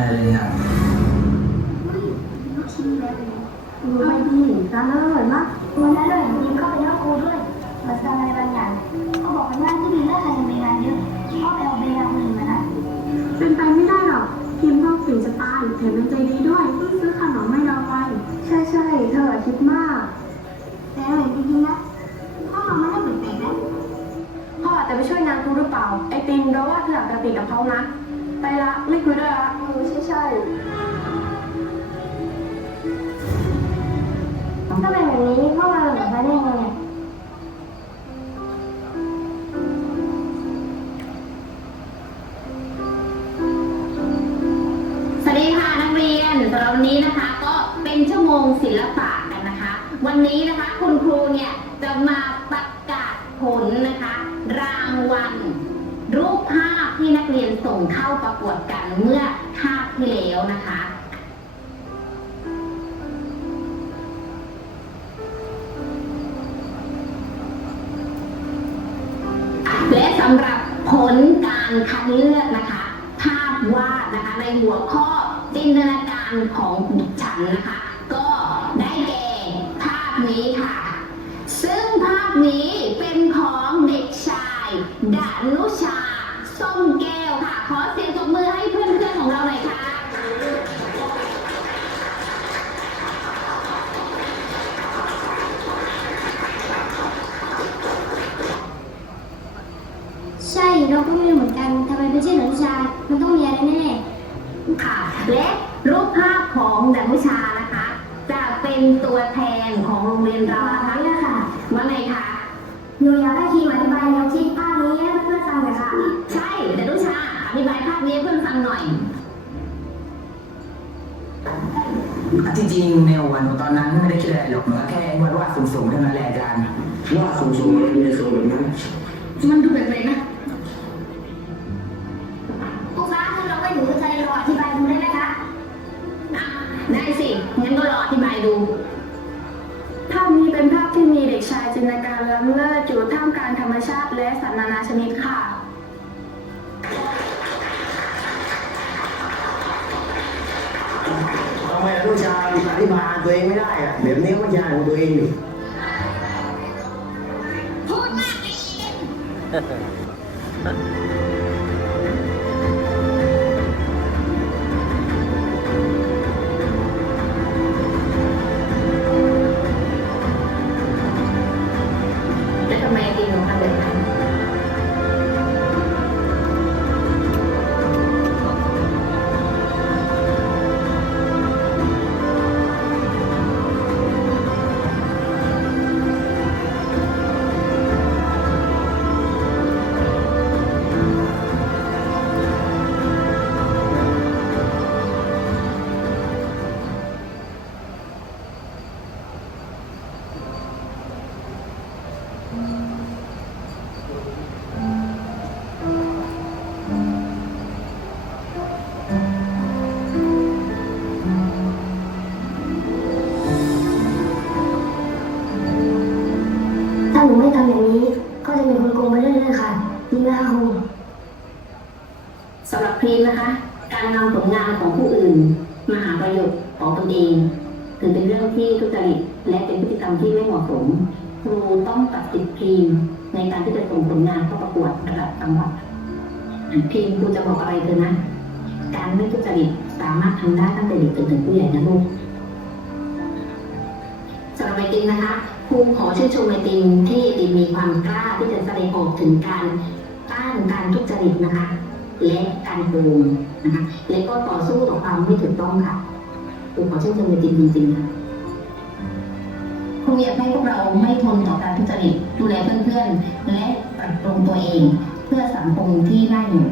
น่เลยอะดูไปดีร้านอร่อยมากวันนั้นเลยยิมเข้าไปเล่าครูด้วยมาทำอะไรบางอย่างเขาบอกกันว่าที่มีเรื่องใครจะมีงานเยอะพ่อไปเอาเบลคนอื่นมานะเป็นไปไม่ได้หรอกพิมพ์ต้องสิ่งจะตายแถมยังใจดีด้วยเพิ่งซื้อขนมให้เราไปใช่ใช่เธอคิดมากแต่เห็นจริงๆนะพ่อมาไม่ได้แปลกๆนะพ่ออาจจะไปช่วยงานครูหรือเปล่าไอติมเราว่าเธออยากจะติดกับเขานะ ไปละไม่คุยด้วยละเออใช่ใช่ถ้าเป็นแบบนี้พ่อมาแบบนี้ได้ยังไงสวัสดีค่ะนักเรียนสำหรับวันนี้นะคะ ก็เป็นชั่วโมงศิลปะกันนะคะ วันนี้นะคะคุณครูเนี่ยจะมาประกาศผลนะคะ รางวัล รูปภาพที่นักเรียนส่ งเข้าประกวดกันเมื่อคาบที่แล้วนะคะและสำหรับผลการคัดเลือกนะคะ ภาพวาดนะคะในหัวข้อจินตนาการของฉันนะคะ ก็ได้แก่ภาพนี้ค่ะ ซึ่งภาพนี้เป็นของเด็กชายดานุชา มันต้องมีอะไรแน่ค่ะ และรูปภาพของดานุชานะคะ จะเป็นตัวแทนของโรงเรียนเรานะคะนี่ค่ะว่าไงคะหนูอยากให้ทีมอธิบายแนวคิดภาพนี้ให้เพื่อนๆฟังหน่อยค่ะ ใช่ดานุชาอธิบายภาพนี้ให้เพื่อนฟังหน่อยที่จริงในวันตอนนั้นไม่ได้คิดอะไรหรอกมันก็แค่วาดวาดสูงๆเท่านั้นแหละอาจารย์ว่าสูงสูงเลยมีแต่สูงแบบนั้นมันดูแปลกๆนะ ภาพนี้เป็นภาพที่มีเด็กชายจินตนาการล้ำเลิศอยู่ท่ามกลางธรรมชาติและสัตว์นานาชนิดค่ะ ทำไมลูกชายอธิบายตัวเองไม่ได้อะแบบนี้ก็ยากของตัวเองอยู่พูดมากไปอีก นูไม่ทำอย่างนี้ ก็จะมีคนโกงไปเรื่อยๆค่ะจริงไหมคะครูสำหรับพรีมนะคะ การนำผลงานของผู้อื่น มาหาประโยชน์ของตนเองถือเป็นเรื่องที่ทุจริตและเป็นพฤติกรรมที่ไม่เหมาะสมครูต้องตัดสิทธิ์พรีมในการที่จะส่งผลงานเข้าประกวดระดับจังหวัดพรีมครูจะบอกอะไรเธอนะ การไม่ทุจริตสามารถทำได้ตั้งแต่เด็กจนถึงผู้ใหญ่นะลูกสำหรับไอติมนะคะ ครูขอชื่นชมไอติมที่ไอติมมีความกล้าที่จะแสดงออกถึงการต้านการทุจริตนะคะ และการโกงนะคะและก็ต่อสู้ต่อความไม่ถูกต้องค่ะครูขอชื่นชมไอติมจริงๆค่ะครูอยากให้พวกเราไม่ทนต่อการทุจริตดูแลเพื่อนๆ และปรับปรุงตัวเองเพื่อสังคมที่น่าอยู่